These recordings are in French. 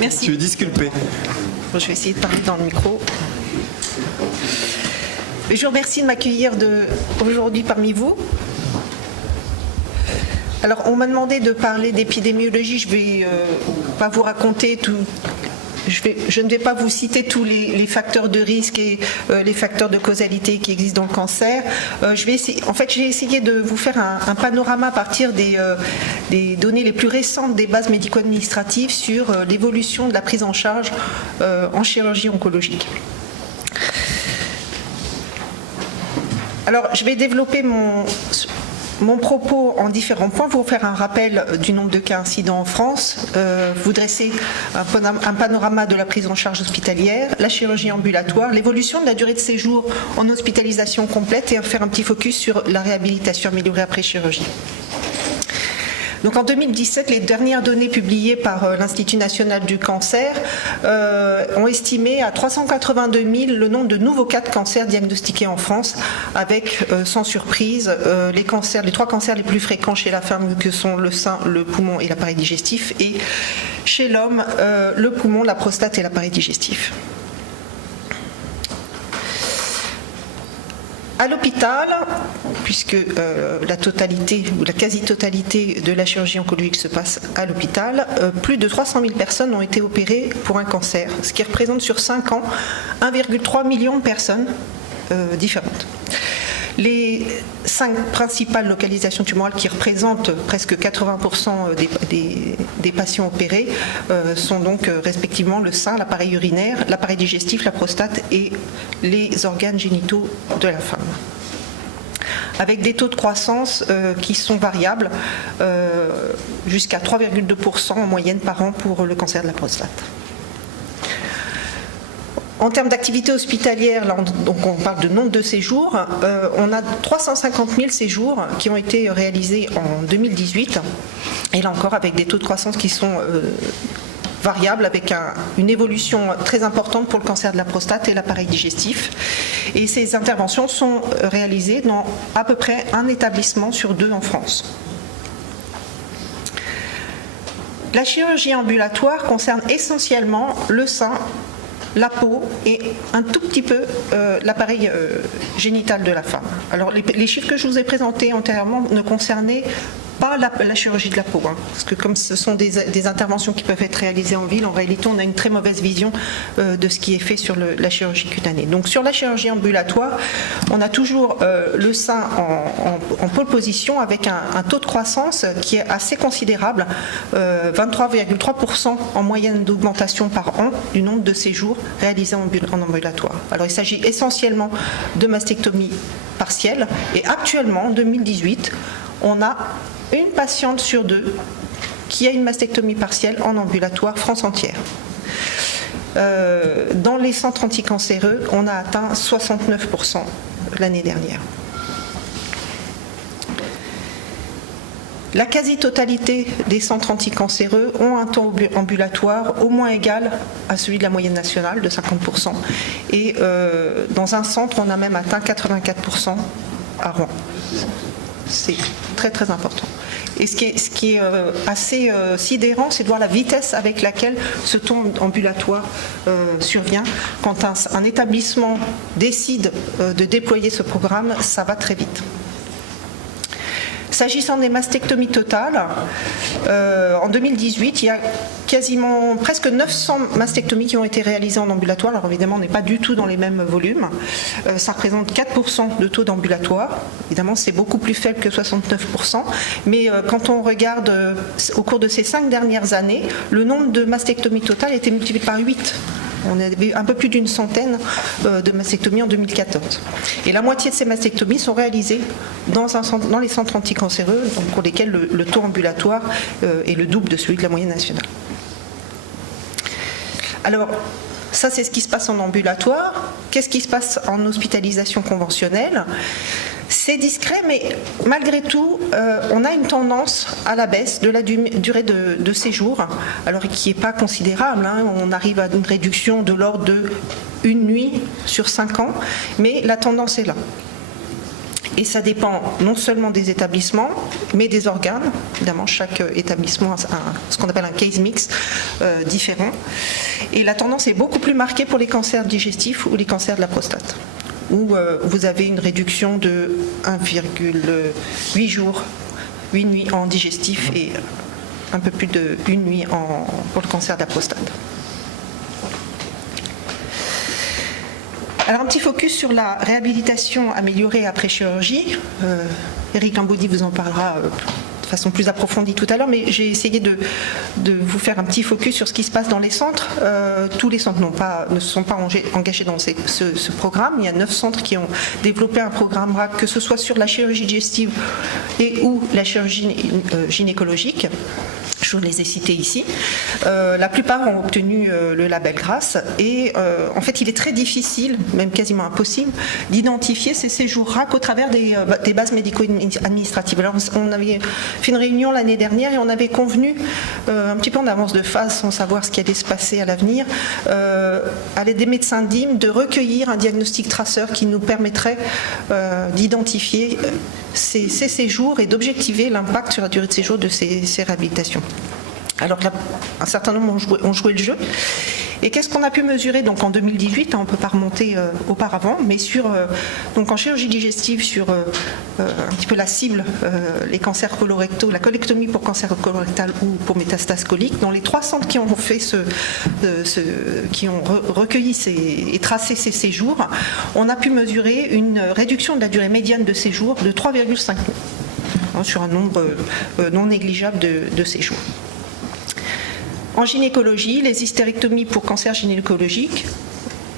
Merci. Tu es disculpé. Bon, je vais essayer de parler dans le micro. Je vous remercie de m'accueillir aujourd'hui parmi vous. Alors, on m'a demandé de parler d'épidémiologie. Je ne vais pas vous raconter tout. Je ne vais pas vous citer tous les facteurs de risque et les facteurs de causalité qui existent dans le cancer. J'ai essayé de vous faire un panorama à partir des données les plus récentes des bases médico-administratives sur l'évolution de la prise en charge en chirurgie oncologique. Alors, je vais développer mon propos en différents points, vous faire un rappel du nombre de cas incidents en France, vous dresser un panorama de la prise en charge hospitalière, la chirurgie ambulatoire, l'évolution de la durée de séjour en hospitalisation complète et faire un petit focus sur la réhabilitation améliorée après chirurgie. Donc en 2017, les dernières données publiées par l'Institut national du cancer ont estimé à 382 000 le nombre de nouveaux cas de cancer diagnostiqués en France, avec, sans surprise, les trois cancers les plus fréquents chez la femme que sont le sein, le poumon et l'appareil digestif, et chez l'homme, le poumon, la prostate et l'appareil digestif. À l'hôpital, puisque la totalité ou la quasi-totalité de la chirurgie oncologique se passe à l'hôpital, plus de 300 000 personnes ont été opérées pour un cancer, ce qui représente sur 5 ans 1,3 million de personnes différentes. Les 5 principales localisations tumorales qui représentent presque 80% des patients opérés sont donc respectivement le sein, l'appareil urinaire, l'appareil digestif, la prostate et les organes génitaux de la femme, avec des taux de croissance qui sont variables, jusqu'à 3,2% en moyenne par an pour le cancer de la prostate. En termes d'activité hospitalière, là, donc on parle de nombre de séjours, on a 350 000 séjours qui ont été réalisés en 2018, et là encore avec des taux de croissance qui sont variables, avec une évolution très importante pour le cancer de la prostate et l'appareil digestif. Et ces interventions sont réalisées dans à peu près un établissement sur 2 en France. La chirurgie ambulatoire concerne essentiellement le sein, la peau et un tout petit peu l'appareil génital de la femme. Alors les chiffres que je vous ai présentés antérieurement ne concernaient pas la chirurgie de la peau, parce que comme ce sont des interventions qui peuvent être réalisées en ville, en réalité on a une très mauvaise vision de ce qui est fait sur la chirurgie cutanée. Donc sur la chirurgie ambulatoire, on a toujours le sein en pole position avec un taux de croissance qui est assez considérable, 23,3% en moyenne d'augmentation par an du nombre de séjours réalisés en ambulatoire. Alors il s'agit essentiellement de mastectomie partielle, et actuellement en 2018, on a une patiente sur 2 qui a une mastectomie partielle en ambulatoire, France entière. Dans les centres anticancéreux, on a atteint 69% l'année dernière. La quasi-totalité des centres anticancéreux ont un taux ambulatoire au moins égal à celui de la moyenne nationale de 50%. Et dans un centre, on a même atteint 84% à Rouen. C'est très très important. Et ce qui est assez sidérant, c'est de voir la vitesse avec laquelle ce taux ambulatoire survient. Quand un établissement décide de déployer ce programme, ça va très vite. S'agissant des mastectomies totales, en 2018, il y a quasiment presque 900 mastectomies qui ont été réalisées en ambulatoire. Alors évidemment, on n'est pas du tout dans les mêmes volumes. Ça représente 4% de taux d'ambulatoire. Évidemment, c'est beaucoup plus faible que 69%. Mais quand on regarde au cours de ces 5 dernières années, le nombre de mastectomies totales a été multiplié par 8. On avait un peu plus d'une centaine de mastectomies en 2014. Et la moitié de ces mastectomies sont réalisées dans les centres anticancéreux, donc pour lesquels le taux ambulatoire est le double de celui de la moyenne nationale. Alors, ça c'est ce qui se passe en ambulatoire. Qu'est-ce qui se passe en hospitalisation conventionnelle ? C'est discret, mais malgré tout, on a une tendance à la baisse de la durée de séjour, alors qui n'est pas considérable. On arrive à une réduction de l'ordre de 1 nuit sur 5 ans, mais la tendance est là. Et ça dépend non seulement des établissements, mais des organes. Évidemment, chaque établissement a ce qu'on appelle un case mix différent. Et la tendance est beaucoup plus marquée pour les cancers digestifs ou les cancers de la prostate, où vous avez une réduction de 1,8 jours, 8 nuits en digestif et un peu plus de 1 nuit pour le cancer de la prostate. Alors un petit focus sur la réhabilitation améliorée après chirurgie. Eric Ambaudi vous en parlera de façon plus approfondie tout à l'heure, mais j'ai essayé de vous faire un petit focus sur ce qui se passe dans les centres. Tous les centres ne se sont pas engagés dans ce programme. Il y a 9 centres qui ont développé un programme RAC, que ce soit sur la chirurgie digestive et ou la chirurgie gynécologique. Je vous les ai cités ici. La plupart ont obtenu le label Grâce et en fait il est très difficile, même quasiment impossible, d'identifier ces séjours RAC au travers des bases médico-administratives. Alors on avait fait une réunion l'année dernière et on avait convenu, un petit peu en avance de phase sans savoir ce qui allait se passer à l'avenir, à l'aide des médecins DIM, de recueillir un diagnostic traceur qui nous permettrait d'identifier ces séjours et d'objectiver l'impact sur la durée de séjour de ces réhabilitations. Alors là, un certain nombre ont joué le jeu. Et qu'est-ce qu'on a pu mesurer donc en 2018, on ne peut pas remonter auparavant, mais donc en chirurgie digestive sur un petit peu la cible, les cancers colorectaux, la colectomie pour cancer colorectal ou pour métastase colique, dans les 3 centres qui ont fait qui ont recueilli et tracé ces séjours, on a pu mesurer une réduction de la durée médiane de séjour de 3,5 mois sur un nombre non négligeable de séjours. En gynécologie, les hystérectomies pour cancer gynécologique,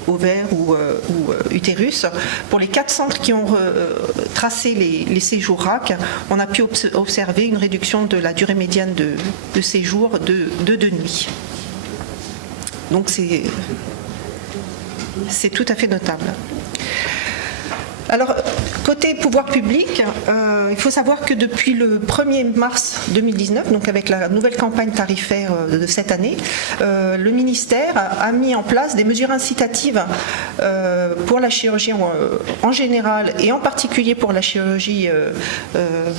ovaire ou utérus, pour les 4 centres qui ont tracé les séjours RAC, on a pu observer une réduction de la durée médiane de séjour de 2 nuits. Donc c'est tout à fait notable. Alors, côté pouvoir public, il faut savoir que depuis le 1er mars 2019, donc avec la nouvelle campagne tarifaire de cette année, le ministère a mis en place des mesures incitatives pour la chirurgie en général et en particulier pour la chirurgie,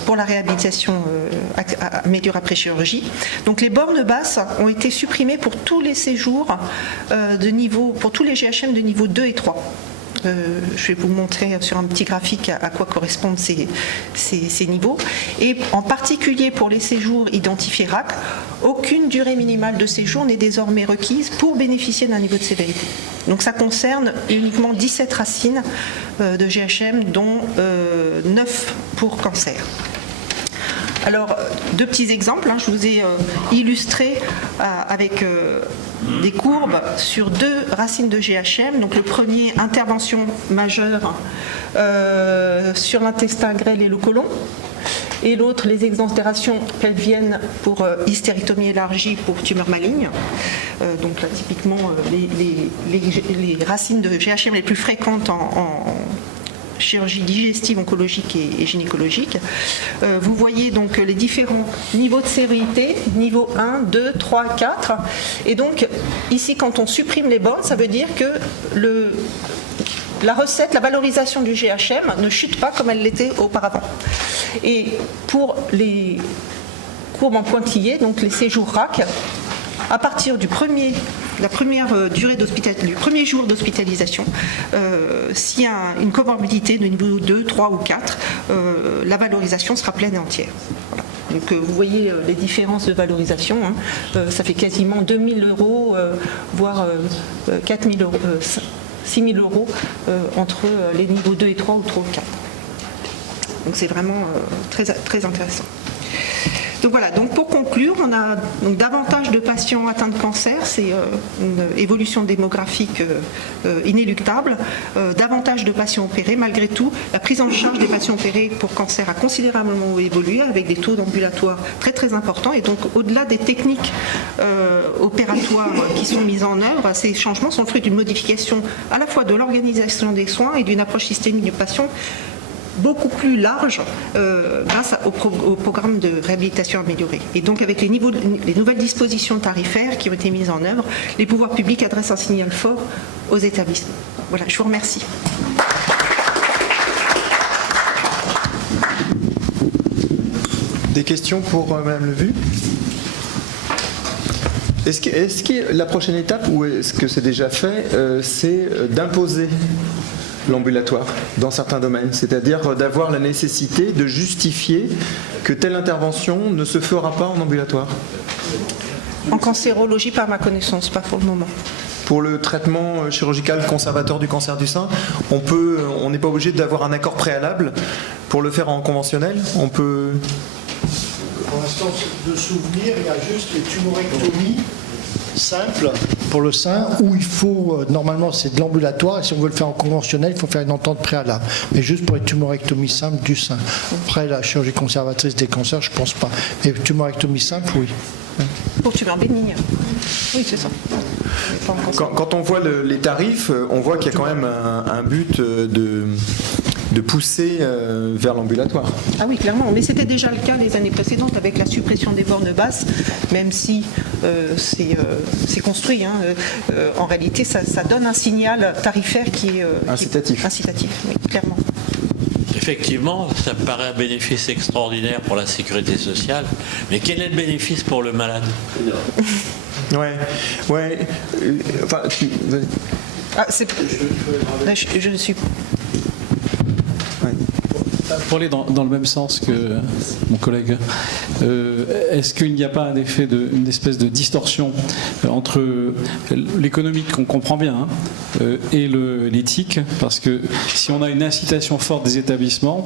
pour la réhabilitation améliorée après chirurgie. Donc les bornes basses ont été supprimées pour tous les séjours pour tous les GHM de niveau 2 et 3. Je vais vous montrer sur un petit graphique à quoi correspondent ces niveaux. Et en particulier pour les séjours identifiés RAC, aucune durée minimale de séjour n'est désormais requise pour bénéficier d'un niveau de sévérité. Donc ça concerne uniquement 17 racines de GHM, dont 9 pour cancer. Alors, 2 petits exemples, je vous ai illustré avec des courbes sur 2 racines de GHM. Donc le premier, intervention majeure sur l'intestin grêle et le côlon. Et l'autre, les exaspérations pelviennes pour hystérectomie élargie pour tumeurs malignes. Donc là, typiquement, les racines de GHM les plus fréquentes en chirurgie digestive, oncologique et gynécologique. Vous voyez donc les différents niveaux de sévérité, niveau 1, 2, 3, 4. Et donc, ici, quand on supprime les bornes, ça veut dire que la recette, la valorisation du GHM ne chute pas comme elle l'était auparavant. Et pour les courbes en pointillé, donc les séjours RAC, à partir du premier jour d'hospitalisation, s'il y a une comorbidité de niveau 2, 3 ou 4, la valorisation sera pleine et entière. Voilà. Donc vous voyez les différences de valorisation, ça fait quasiment 2 000 €, voire 4 000 €, 6 000 € entre les niveaux 2 et 3 ou 3 ou 4. Donc c'est vraiment très, très intéressant. Donc voilà, donc pour conclure, on a donc davantage de patients atteints de cancer, c'est une évolution démographique inéluctable, davantage de patients opérés. Malgré tout, la prise en charge des patients opérés pour cancer a considérablement évolué avec des taux d'ambulatoire très très importants. Et donc au-delà des techniques opératoires qui sont mises en œuvre, ces changements sont le fruit d'une modification à la fois de l'organisation des soins et d'une approche systémique du patient beaucoup plus large grâce au programme de réhabilitation améliorée. Et donc avec les nouvelles dispositions tarifaires qui ont été mises en œuvre, les pouvoirs publics adressent un signal fort aux établissements. Voilà, je vous remercie. Des questions pour Madame Levu? Est-ce que la prochaine étape, ou est-ce que c'est déjà fait, c'est d'imposer l'ambulatoire dans certains domaines, c'est-à-dire d'avoir la nécessité de justifier que telle intervention ne se fera pas en ambulatoire? En cancérologie, par ma connaissance, pas pour le moment. Pour le traitement chirurgical conservateur du cancer du sein, on n'est pas obligé d'avoir un accord préalable pour le faire en conventionnel. On peut... Pour l'instant, de souvenir, il y a juste les tumorectomies simples pour le sein, où il faut, normalement c'est de l'ambulatoire, et si on veut le faire en conventionnel, il faut faire une entente préalable. Mais juste pour les tumorectomies simples du sein. Après, la chirurgie conservatrice des cancers, je ne pense pas. Mais tumorectomie simple, oui. Pour tumeur bénigne. Oui, c'est ça. Quand on voit les tarifs, on voit qu'il y a quand même un but de pousser vers l'ambulatoire. Ah oui, clairement. Mais c'était déjà le cas les années précédentes avec la suppression des bornes basses, même si c'est construit. Hein. En réalité, ça donne un signal tarifaire qui est incitatif. Incitatif, oui, clairement. Effectivement, ça me paraît un bénéfice extraordinaire pour la sécurité sociale, mais quel est le bénéfice pour le malade? Ouais. Enfin, je ne suis pas. Pour aller dans le même sens que mon collègue, est-ce qu'il n'y a pas un effet une espèce de distorsion entre l'économique qu'on comprend bien et l'éthique? Parce que si on a une incitation forte des établissements,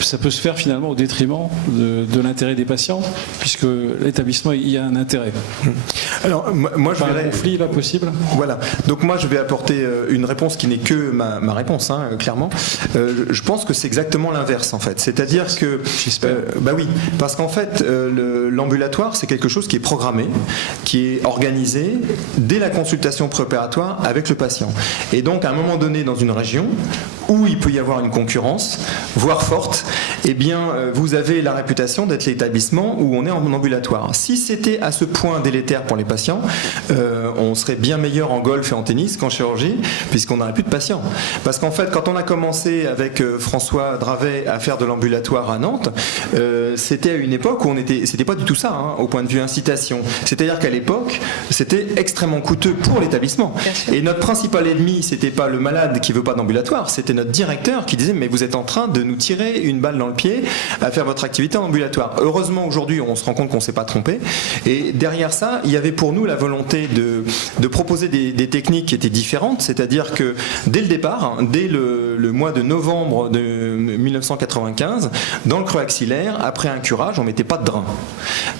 ça peut se faire finalement au détriment de l'intérêt des patients, puisque l'établissement, il y a un intérêt. Alors, moi, je un conflit là possible. Voilà. Donc moi, je vais apporter une réponse qui n'est que ma réponse, hein, clairement. Je pense que c'est exactement l'inverse, en fait. C'est-à-dire que, bah oui, parce qu'en fait, l'ambulatoire, c'est quelque chose qui est programmé, qui est organisé dès la consultation préopératoire avec le patient. Et donc, à un moment donné, dans une région où il peut y avoir une concurrence, voire forte, eh bien, vous avez la réputation d'être l'établissement où on est en ambulatoire. Si c'était à ce point délétère pour les patients, on serait bien meilleur en golf et en tennis qu'en chirurgie, puisqu'on n'aurait plus de patients. Parce qu'en fait, quand on a commencé avec François Dravet à faire de l'ambulatoire à Nantes, c'était à une époque où c'était pas du tout ça, hein, au point de vue incitation. C'est-à-dire qu'à l'époque, c'était extrêmement coûteux pour l'établissement. Et notre principal ennemi, c'était pas le malade qui veut pas d'ambulatoire, c'était notre directeur qui disait mais vous êtes en train de nous tirer une balle dans le pied à faire votre activité en ambulatoire. Heureusement aujourd'hui on se rend compte qu'on s'est pas trompé, et derrière ça il y avait pour nous la volonté de proposer des techniques qui étaient différentes, c'est-à-dire que dès le départ, dès le mois de novembre de 1995, dans le creux axillaire, après un curage, on mettait pas de drain.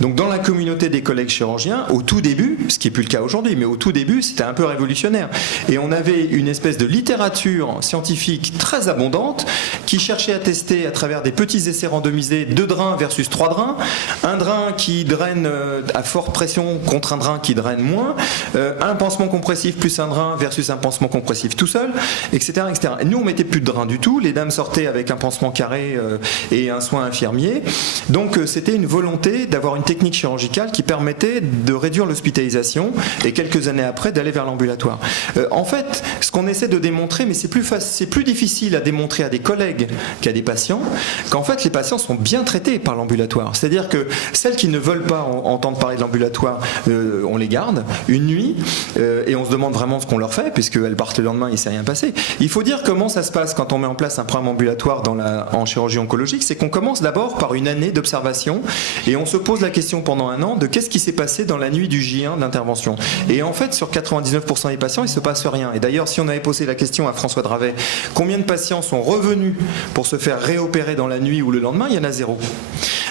Donc dans la communauté des collègues chirurgiens, au tout début, ce qui n'est plus le cas aujourd'hui, mais au tout début c'était un peu révolutionnaire, et on avait une espèce de littérature scientifique très abondante qui cherchait à tester à travers des petits essais randomisés 2 drains versus 3 drains, un drain qui draine à forte pression contre un drain qui draine moins, un pansement compressif plus un drain versus un pansement compressif tout seul, etc., etc. Et nous on mettait plus de drain du tout, les dames sortaient avec un pansement carré et un soin infirmier. Donc c'était une volonté d'avoir une technique chirurgicale qui permettait de réduire l'hospitalisation et quelques années après d'aller vers l'ambulatoire. En fait, ce qu'on essaie de démontrer, mais c'est plus difficile à démontrer à des collègues qu'à des patients, qu'en fait les patients sont bien traités par l'ambulatoire. C'est-à-dire que celles qui ne veulent pas entendre parler de l'ambulatoire, on les garde une nuit et on se demande vraiment ce qu'on leur fait, puisqu'elles partent le lendemain, il ne s'est rien passé. Il faut dire comment ça se passe quand on met en place un programme ambulatoire en chirurgie oncologique, c'est qu'on commence d'abord par une année d'observation et on se pose la question pendant un an de qu'est-ce qui s'est passé dans la nuit du J1 d'intervention. Et en fait, sur 99% des patients, il ne se passe rien. Et d'ailleurs, si on avait posé la question à François Dravet, combien de patients sont revenus pour se faire réopérer dans la nuit ou le lendemain, il y en a 0.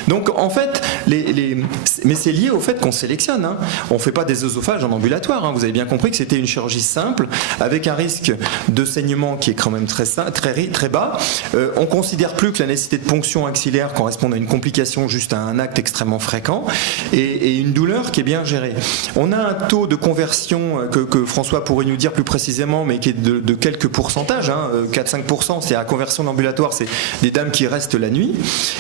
Donc en fait, mais c'est lié au fait qu'on sélectionne. Hein. On ne fait pas des œsophages en ambulatoire. Hein. Vous avez bien compris que c'était une chirurgie simple, avec un risque de saignement qui est quand même très bas. On ne considère plus que la nécessité de ponction axillaire correspond à une complication juste à un acte extrêmement fréquent et une douleur qui est bien gérée. On a un taux de conversion que François pourrait nous dire plus précisément, mais qui est de quelques pourcentages, hein, 4-5%, c'est à conversion d'ambulatoire, c'est des dames qui restent la nuit,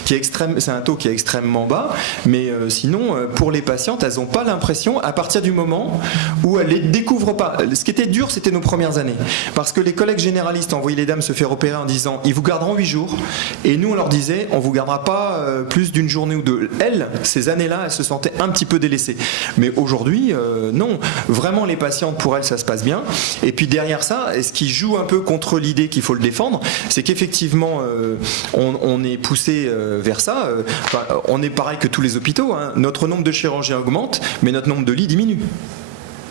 c'est un taux qui est extrêmement bas, mais sinon, pour les patientes, elles n'ont pas l'impression, à partir du moment où elles ne les découvrent pas. Ce qui était dur, c'était nos premières années, parce que les collègues généralistes envoyaient les dames se faire opérer en disant ils vous garderont 8 jours, et nous on leur disait on vous gardera pas plus d'une journée ou deux. Elles, ces années-là, elles se sentaient un petit peu délaissées. Mais aujourd'hui, non, vraiment les patientes, pour elles, ça se passe bien. Et puis derrière ça, et ce qui joue un peu contre l'idée qu'il faut le défendre, c'est qu'effectivement, on est poussé vers ça. On est pareil que tous les hôpitaux, hein. Notre nombre de chirurgiens augmente, mais notre nombre de lits diminue.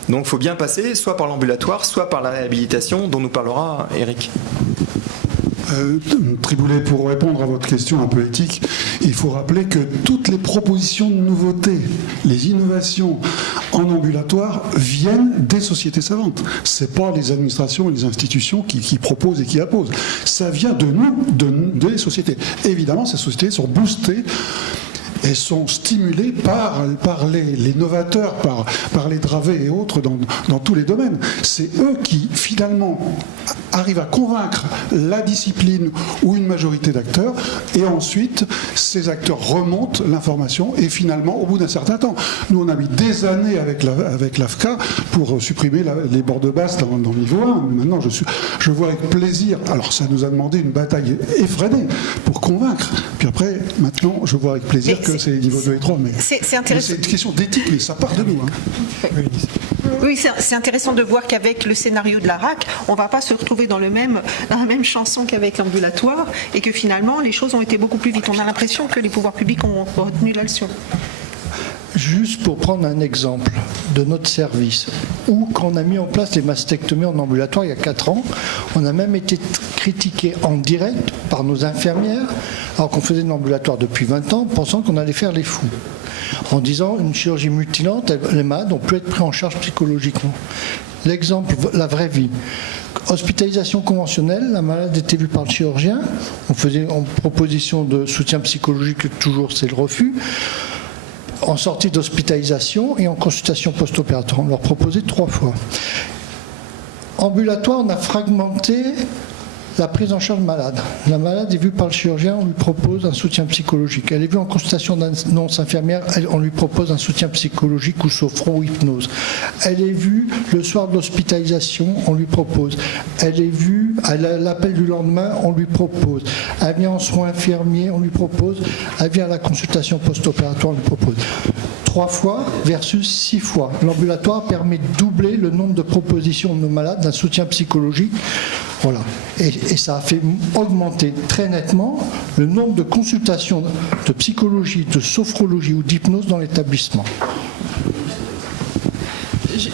Donc il faut bien passer soit par l'ambulatoire, soit par la réhabilitation dont nous parlera Eric. Triboulet, pour répondre à votre question un peu éthique, il faut rappeler que toutes les propositions de nouveautés, les innovations en ambulatoire viennent des sociétés savantes. Ce n'est pas les administrations et les institutions qui proposent et qui apposent. Ça vient de nous, des sociétés. Évidemment, ces sociétés sont boostées et sont stimulés par les novateurs, par les Dravet et autres dans tous les domaines. C'est eux qui, finalement, arrivent à convaincre la discipline ou une majorité d'acteurs, et ensuite, ces acteurs remontent l'information, et finalement, au bout d'un certain temps, nous, on a mis des années avec l'AFCA pour supprimer les bords de base dans le niveau 1. Maintenant, je vois avec plaisir, alors ça nous a demandé une bataille effrénée pour convaincre, puis après, maintenant, je vois avec plaisir que c'est niveau 2 et 3, mais c'est intéressant. C'est une question d'éthique, mais ça part de nous. Hein. Oui, c'est intéressant de voir qu'avec le scénario de la RAC, on ne va pas se retrouver dans la même chanson qu'avec l'ambulatoire, et que finalement, les choses ont été beaucoup plus vite. On a l'impression que les pouvoirs publics ont retenu la leçon. Juste pour prendre un exemple de notre service, où quand on a mis en place les mastectomies en ambulatoire il y a 4 ans, on a même été critiqué en direct par nos infirmières, alors qu'on faisait de l'ambulatoire depuis 20 ans, pensant qu'on allait faire les fous. En disant une chirurgie mutilante, les malades ont pu être pris en charge psychologiquement. L'exemple, la vraie vie. Hospitalisation conventionnelle, la malade était vue par le chirurgien, on faisait en proposition de soutien psychologique, toujours c'est le refus. En sortie d'hospitalisation et en consultation post-opératoire. On leur proposait 3 fois. Ambulatoire, on a fragmenté la prise en charge malade. La malade est vue par le chirurgien, on lui propose un soutien psychologique. Elle est vue en consultation d'annonce infirmière, on lui propose un soutien psychologique ou sophro ou hypnose. Elle est vue le soir de l'hospitalisation, on lui propose. Elle est vue à l'appel du lendemain, on lui propose. Elle vient en soins infirmiers, on lui propose. Elle vient à la consultation post-opératoire, on lui propose. 3 fois versus 6 fois. L'ambulatoire permet de doubler le nombre de propositions de nos malades d'un soutien psychologique. Voilà. Et ça a fait augmenter très nettement le nombre de consultations de psychologie, de sophrologie ou d'hypnose dans l'établissement.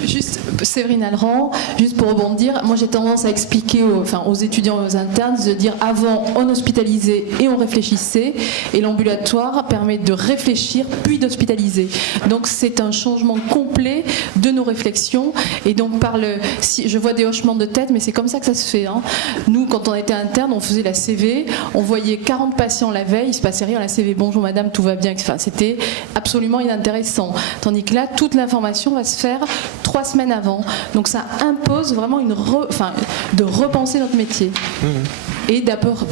Juste, Séverine Alran, juste pour rebondir, moi j'ai tendance à expliquer aux étudiants et aux internes de dire avant on hospitalisait et on réfléchissait, et l'ambulatoire permet de réfléchir puis d'hospitaliser. Donc c'est un changement complet de nos réflexions, et donc si je vois des hochements de tête, mais c'est comme ça que ça se fait. Hein. Nous, quand on était interne, on faisait la CV, on voyait 40 patients la veille, il se passait rien, la CV, bonjour madame, tout va bien, enfin, c'était absolument inintéressant. Tandis que là, toute l'information va se faire 3 semaines avant. Donc ça impose vraiment de repenser notre métier et d'apporter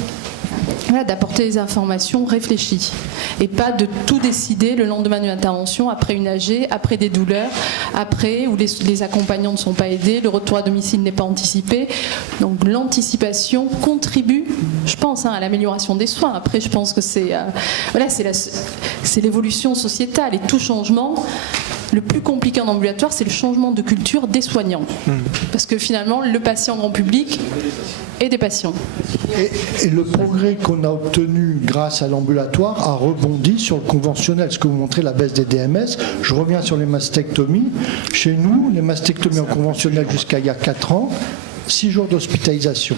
des informations réfléchies et pas de tout décider le lendemain d'une intervention, après une AG, après des douleurs, après où les accompagnants ne sont pas aidés, le retour à domicile n'est pas anticipé. Donc l'anticipation contribue, je pense, à l'amélioration des soins. Après, je pense que c'est l'évolution sociétale, et tout changement. Le plus compliqué en ambulatoire, c'est le changement de culture des soignants. Parce que finalement, le patient grand public est des patients. Et le progrès qu'on a obtenu grâce à l'ambulatoire a rebondi sur le conventionnel. Ce que vous montrez, la baisse des DMS. Je reviens sur les mastectomies. Chez nous, les mastectomies en conventionnel jusqu'à il y a 4 ans, 6 jours d'hospitalisation.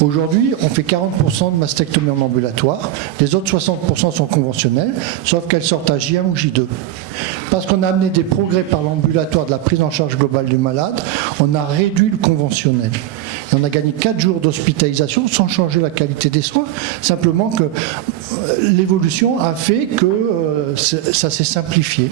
Aujourd'hui, on fait 40% de mastectomie en ambulatoire, les autres 60% sont conventionnelles, sauf qu'elles sortent à J1 ou J2. Parce qu'on a amené des progrès par l'ambulatoire de la prise en charge globale du malade, on a réduit le conventionnel. Et on a gagné 4 jours d'hospitalisation sans changer la qualité des soins, simplement que l'évolution a fait que ça s'est simplifié.